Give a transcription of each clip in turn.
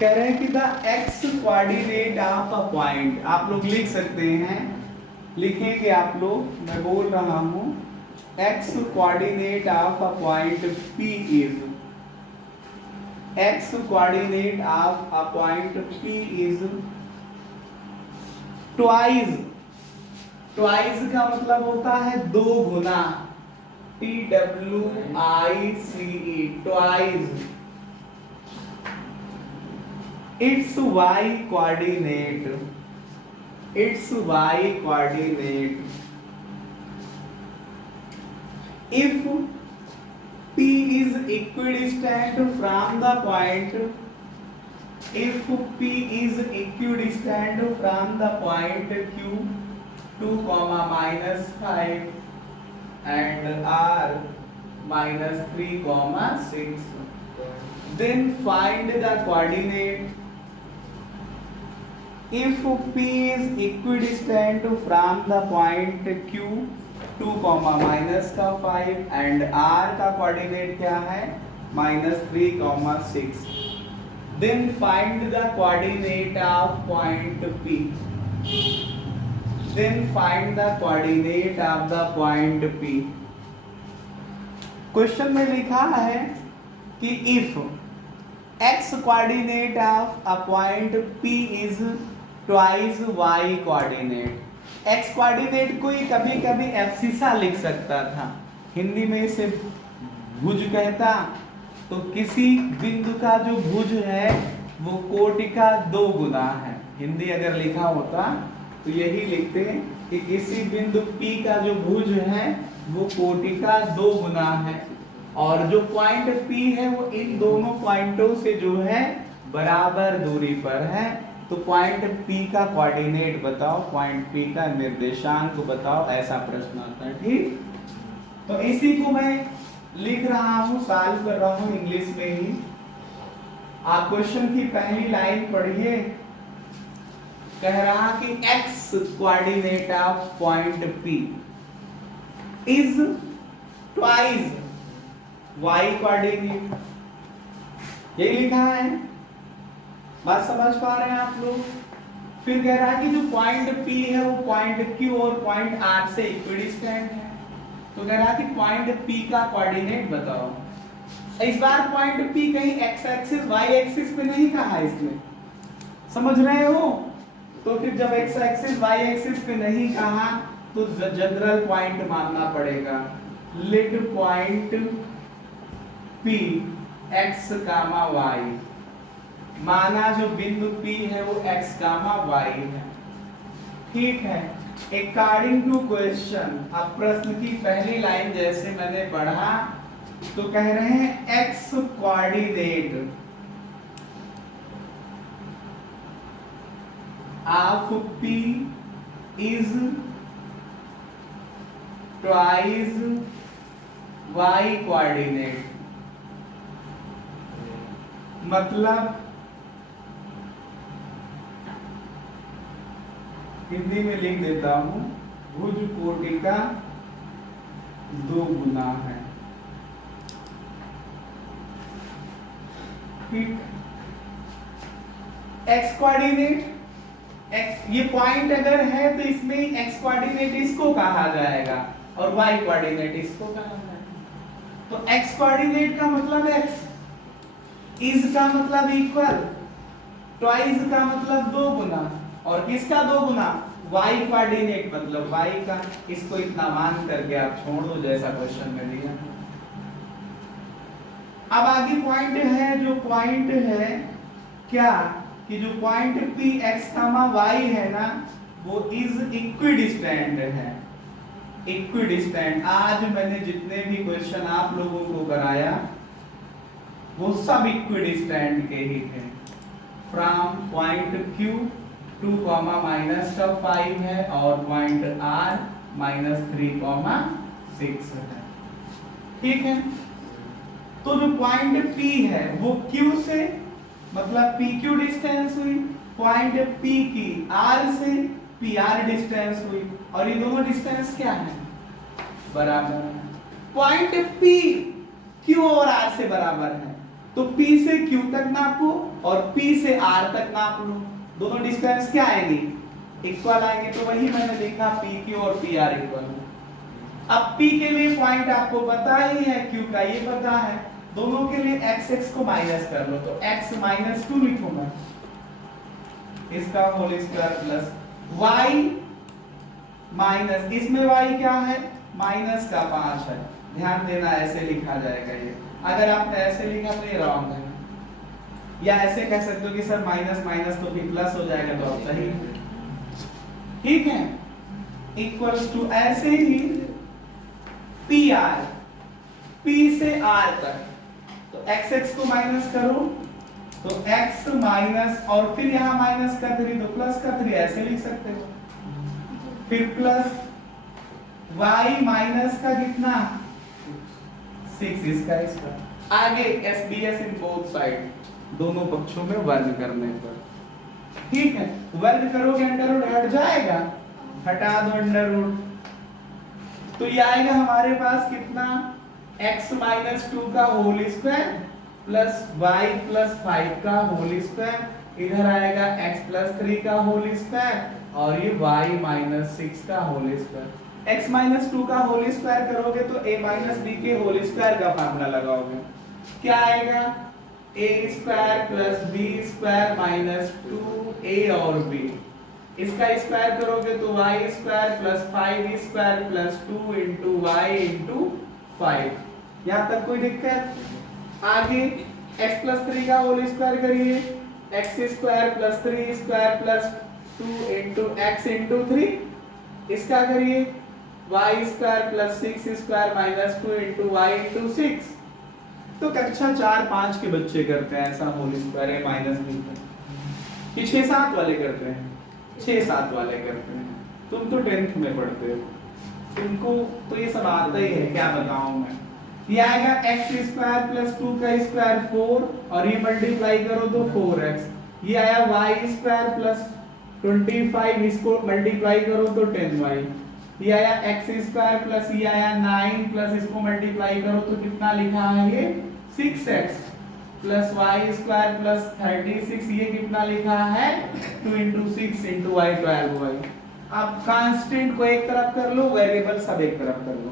कह रहे हैं कि the x coordinate of a point, आप लोग लिख सकते हैं, लिखेंगे आप लोग, मैं बोल रहा हूं, x coordinate of a point P is, x coordinate of a point P is twice, twice का मतलब होता है दो गुना, TWICE, twice, it's y coordinate, it's y coordinate if P is equidistant from the point, if P is equidistant from the point Q 2, -5 and R -3, 6, then find the coordinate. If P is equidistant from the point Q 2, -5 and R का coordinate क्या है, -3, 6, then find the coordinate of point P, then find the coordinate of the point P. Question में लिखा है कि if x coordinate of a point P is twice y coordinate, x coordinate को ही कभी कभी एब्सिसा लिख सकता था, हिंदी में इसे भुज कहता, तो किसी बिंदु का जो भुज है वो कोटि का 2 गुना है, हिंदी अगर लिखा होता तो यही लिखते कि किसी बिंदु P का जो भुज है वो कोटि का 2 गुना है, और जो पॉइंट P है वो इन दोनों पॉइंटों से जो है बराबर दूरी पर है, तो पॉइंट P का कोऑर्डिनेट बताओ, पॉइंट P का निर्देशांक बताओ, ऐसा प्रश्न आता है। ठीक, तो इसी को मैं लिख रहा हूं, सॉल्व कर रहा हूं इंग्लिश में ही। आप क्वेश्चन की पहली लाइन पढ़िए, कह रहा कि x coordinate of point P is twice y coordinate, यही लिखा है, बात समझ पा रहे हैं आप लोग। फिर कह रहा है कि जो पॉइंट P है वो पॉइंट Q और पॉइंट R से इक्विडिस्टेंट है, तो कह रहा है कि पॉइंट P का कोऑर्डिनेट बताओ। इस बार पॉइंट P कहीं x एक्सिस y एक्सिस पे नहीं कहा इसने, समझ रहे हो, तो फिर जब x एक्सिस y एक्सिस पे नहीं कहा तो जनरल पॉइंट मानना पड़ेगा, let point P x, y, माना जो बिंदु P है वो x, y है। ठीक है, अकॉर्डिंग टू क्वेश्चन, अब प्रश्न की पहली लाइन जैसे मैंने पढ़ा तो कह रहे हैं x coordinate of P is twice y coordinate, मतलब हिंदी में लिख देता हूं, भुज कोटि का 2 गुना है। ठीक, x कोऑर्डिनेट, x ये पॉइंट अगर है तो इसमें x कोऑर्डिनेट इसको कहा जाएगा और y कोऑर्डिनेट इसको कहा जाएगा, तो x कोऑर्डिनेट का मतलब x, इज का मतलब इक्वल, ट्वाइस का मतलब 2 गुना, और किसका 2 गुना, y कोऑर्डिनेट मतलब y का, इसको इतना मान करके आप छोड़ दो जैसा क्वेश्चन में दिया। अब आगे पॉइंट है, जो पॉइंट है क्या कि जो पॉइंट P x, y है ना वो इज इक्विडिस्टेंट है, इक्विडिस्टेंट। आज मैंने जितने भी क्वेश्चन आप लोगों को कराया वो सब इक्विडिस्टेंट के ही थे, फ्रॉम पॉइंट Q 2, -5 है और पॉइंट R -3, 6 है। ठीक है, तो जो पॉइंट P है वो Q से, मतलब PQ डिस्टेंस हुई, पॉइंट P की R से PR डिस्टेंस हुई, और ये दोनों डिस्टेंस क्या है, बराबर है। पॉइंट P Q और R से बराबर है, तो P से Q तक नापो और P से R तक नाप लो, दोनों डिस्टेंस क्या आएंगे, इक्वल आएंगे। तो वही मैंने लिखा PQ और PR इक्वल। अब P के लिए पॉइंट आपको पता ही है, Q का ये पता है, दोनों के लिए x को माइनस कर लो, तो x - 2 लिखूंगा, इसका whole square plus y minus, इसमें y क्या है, माइनस का 5 है, ध्यान देना ऐसे लिखा जाएगा ये, अगर आपने ऐसे लिखा तो ये रॉन्ग है, या ऐसे कह सकते हो कि सर माइनस माइनस तो फिर प्लस हो जाएगा, तो आप सही, ठीक है, इक्वल्स टू ऐसे ही PR, P से R तक, तो x को माइनस करो, तो x माइनस और फिर यहाँ माइनस का 3 तो प्लस का 3, ऐसे लिख सकते हो, फिर प्लस y माइनस का कितना 6, इसका आगे SBS इन बोथ साइड, दोनों पक्षों में वर्ग करने पर, ठीक है, वर्ग करोगे अंडर रूट हट जाएगा, हटा दो अंडर रूट, तो ये आएगा हमारे पास कितना, x - 2 का होल स्क्वायर प्लस y + 5 का होल स्क्वायर, इधर आएगा x + 3 का होल स्क्वायर और ये y - 6 का होल स्क्वायर। x - 2 का होल स्क्वायर करोगे तो a - b के होल स्क्वायर का फार्मूला लगाओगे, क्या आएगा, a² + b² - 2a और b, इसका स्क्वायर करोगे तो y² + 5b² + 2 * y * 5, यहाँ तक कोई दिक्कत, आगे x + 3 का होल स्क्वायर करिए, x² + 3² + 2 * x * 3, इसका करिए y² + 6² - 2 * y * 6, तो कक्षा 4-5 के बच्चे करते हैं ऐसा होल स्क्वायर a - b, ये 6-7 वाले करते हैं, 6-7 वाले करते हैं, तुम तो 10th में पढ़ते हो, तुमको तो ये सब आता ही है, क्या बताऊं मैं, ये आएगा x² + 2 का स्क्वायर 4 और ये मल्टीप्लाई करो तो 4x, ये आया y² + 25, इसको मल्टीप्लाई करो तो 10y, ये आया x² प्लस ये आया 9 प्लस इसको मल्टीप्लाई करो तो कितना लिखा है ये 6x प्लस y² प्लस 36, ये कितना लिखा है 2 * 6 * y 12y। अब कांस्टेंट को एक तरफ कर लो, वेरिएबल सब एक तरफ कर लो,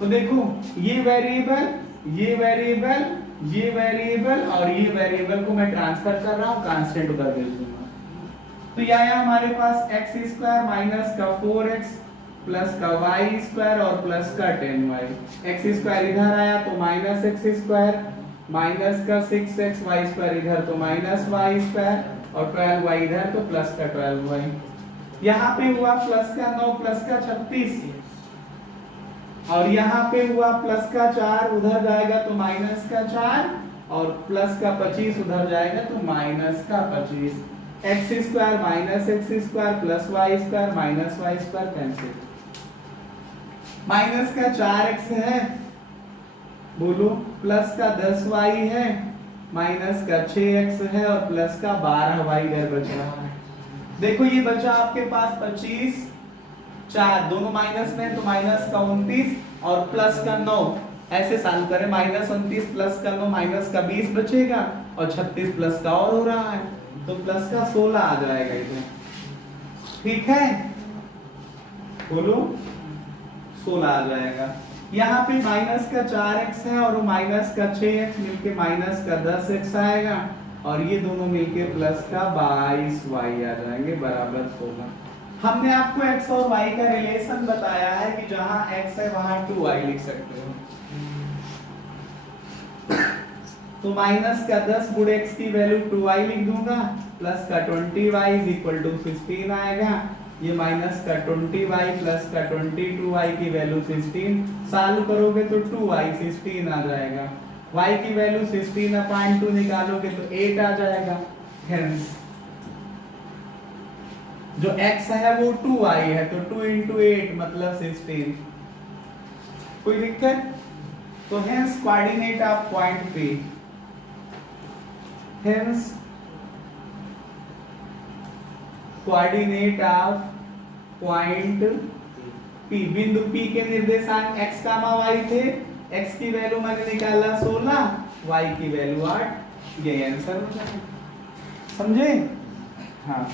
तो देखो ये वेरिएबल, ये वेरिएबल, ये वेरिएबल और ये वेरिएबल को मैं ट्रांसफर कर रहा हूँ, कांस्टेंट उधर भेज दूंगा, तो ये आया हमारे पास x² माइनस का 4x प्लस का y² और प्लस का 10y, x² इधर आया तो माइनस x² माइनस का 6x, y² इधर तो माइनस y² और 12y इधर तो प्लस का 12y, यहाँ पे हुआ प्लस का 9 प्लस का 36 और यहाँ पे हुआ प्लस का 4, उधर जाएगा तो माइनस का 4 और प्लस का 25 उधर जाएगा तो माइनस का 25, x² minus x² plus y² minus y² cancel, minus का 4x है, बोलो प्लस का 10y है, माइनस का 6x है और प्लस का 12y इधर बच रहा है, देखो ये बचा आपके पास 25, 4 दोनों माइनस में तो माइनस का 29 और प्लस का 9, ऐसे सॉल्व करें, माइनस 29 प्लस का 9 माइनस का 20 बचेगा और 36 प्लस का और हो रहा है तो प्लस का 16 आ जाएगा इधर, ठीक है, बोलो 16 आ जाएगा। यहाँ पे माइनस का 4x है और माइनस का 6x मिलके माइनस का 10x आएगा और ये दोनों मिलके प्लस का 22y आ जाएंगे बराबर 16। हमने आपको x और y का रिलेशन बताया है कि जहां x है वहां 2y लिख सकते हो, तो माइनस का 10 गुणे x की वैल्यू 2y लिख दूंगा, प्लस का 20y = 15 आएगा, ये माइनस का 20y प्लस का 22y की वैल्यू 16, सॉल्व करोगे तो 2y 16 आ जाएगा, y की वैल्यू 16/2 निकालोगे तो 8 आ जाएगा, हेंस जो x है वो 2y है तो 2 * 8 मतलब 16, कोई दिक्कत, तो hence coordinate of point P, hence coordinate of point P, बिंदु P के निर्देशांक x, y थे, x की वैल्यू मैंने निकाला 16 y की वैल्यू 8, यही आंसर हो जाएगा। समझे? हाँ।